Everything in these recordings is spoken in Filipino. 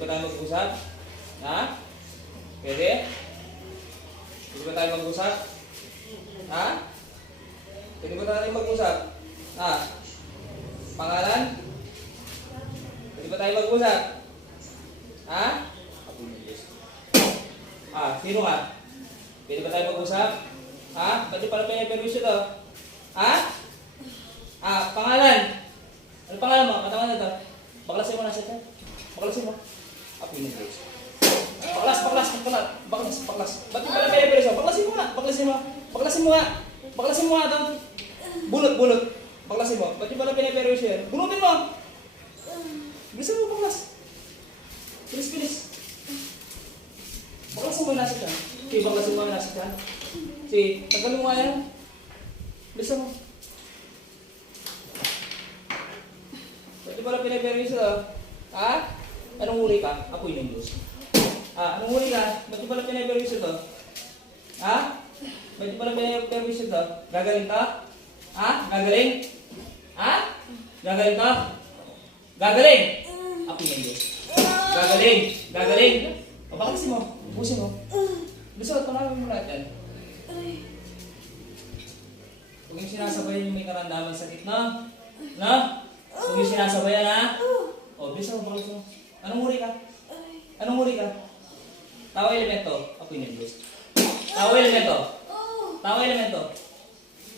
ba tayo mag-usap? Ha? Pwede? Pwede ba tayo mag-usap? Ha? Pwede ba tayo mag-usap? Ha? Pangalan? Pwede ba tayo mag-usap? Ha? Sino ka? Pwede ba tayo mag-usap? Ha? Ba't yung pala pinaperwisyo to? Ha? Pangalan? Ano pangalan mo? Katawan na to? Baklasin mo nasa ito? Baklasin mo? Pinag-Diyos. Baklas. Ba't yung pala pinaperwisyo? Baklasin mo nga. Baklasin mo nga ito. Bulot. Baklasin mo. Ba't yung pala pinaperwisyo yan? Bunutin mo! Bilisan mo, baklas. Bilis. Baklasin mo nasa dyan. Okay, baklasin mo nasa dyan. Okay, tagal mo nga yan. Bilisan mo. Ba't yung pala pinaperwisyo? Ha? Anong huli ka? Apoy ng Diyos. Anong huli ka? Ba't yung pala pinaperwisyo to? Ha? Ba't yung pala pinaperwisyo to? Gagaling ka? Ha? Gagaling? Ha? Gagaling ka? Gagaling! Apoy ng Diyos. Gagaling! Pabakasin mo. Ubusin mo. Gusto, pangalan mo lahat yan. Huwag yung sinasabayan yung may karamdaman sakit na. No? Huwag yung sinasabayan ha? O, bisa mo, bakasin mo. Anong huli ka? Tawa elemento. Apoy ng Diyos. Tawa elemento.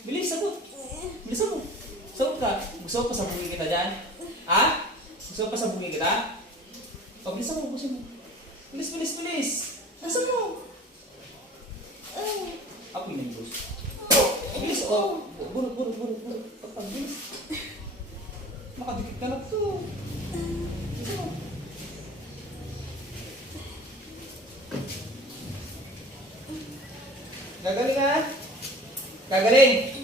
Bilis, sagot. Bilisan mo. Sagot ka. Gusto mo pasabugin kita dyan? Ha? Gusto mo pasabugin kita? O, bilisan mo, ubusin mo. Bilis. Bilisan mo. Apoy ng Diyos. Bilis, o. Burot. Bilis. Makadikit ka na ito. Bilisan mo. Gagaling ha? Gagaling.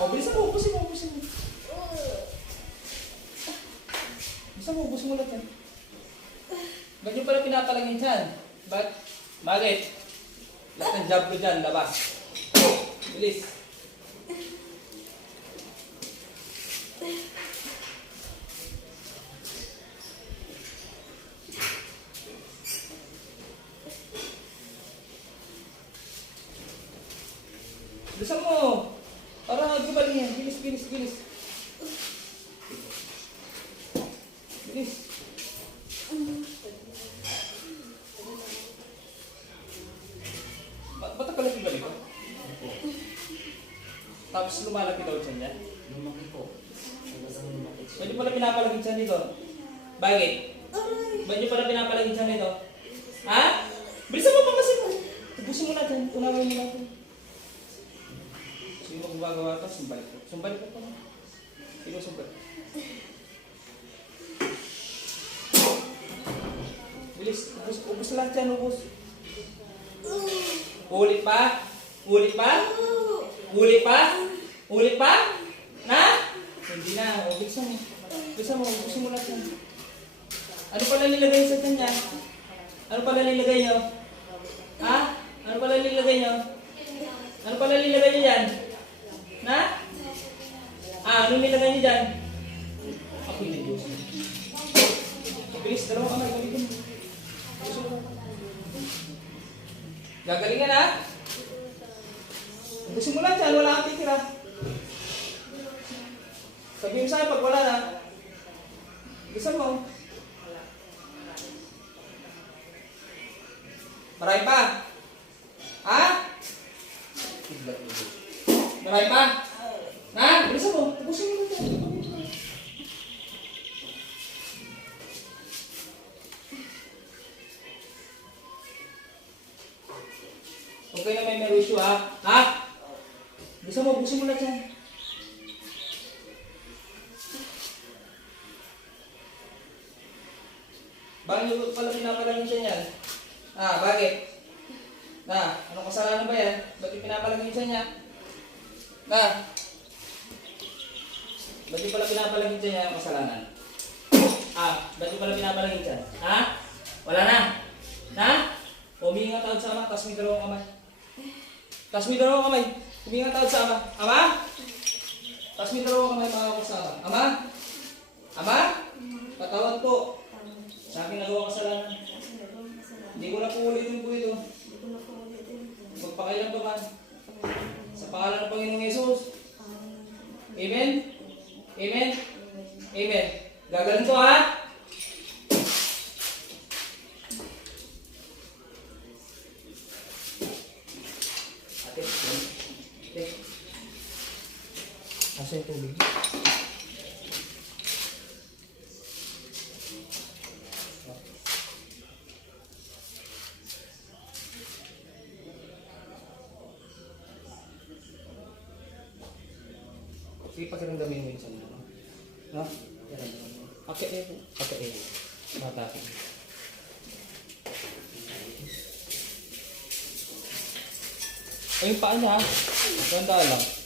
O, bilisan mo, ubusin mo. Ubusin mo lahat yan. Ba't yung pala pinapalagin dyan? Bakit? Lahat ng job ko dyan, labas. Bilis. Bilisan mo. Para gumaling yan. Bilis. Ba't pala yung ganito? Tapos lumalaki daw dyan yan? Lumaki po. Ba't yung pala pinapalagin dyan dito? Bakit? Ba't yung pala pinapalagin dyan dito? Ha? Bilisan mo, pakasin mo. Ubusin mo natin. Unawin mo natin. Sino magagawa ito? Sumbalik ko pa. Sino sumbalik? Bilis. Ubus lahat yan. Ubus. Ulit pa? Na? Hindi na. Bilisan mo. Ubusin mo lahat yan. Ano pala nilagay sa kanya? Ano pala nilagay nyo? Ha? Ano pala nilagay nyo dyan? Na? Ano nilagay nyo dyan? Apoy ng Diyos. Bilis, dalawang kamay. Gamitin mo. Gagalingan ha? Gusto mo lang dyan, wala kang titira. Sabihin mo sa'yo pag wala na. Gusto mo? Marami pa? Ha? Marami pa? Ha? Gusto mo? Gusto mo lang dyan. Okay na may issue ha? Ha? Gusto mo lang dyan. Bakit pala pinapalagin siya niyan? Bakit? Anong kasalanan ba yan? Bakit pinapalagin siya niya? Bakit pala pinapalagin siya niya ang kasalanan? Bakit pala pinapalagin siya? Ha? Wala na? Humingi nga tawad sa ama, tapos may dalawang kamay. Humingi nga tawad sa ama. Ama? Tapos may dalawang kamay mga kasama. Ama? Amen? Amen. Gagalan to ha? Ate, ate. Asa yung tubig? Sige, pakiramdamin mo yung sa mga. No? Pakiramdamin mo. Pake po. Pake Matapin. Ay, yung paa niya. Ganda lang.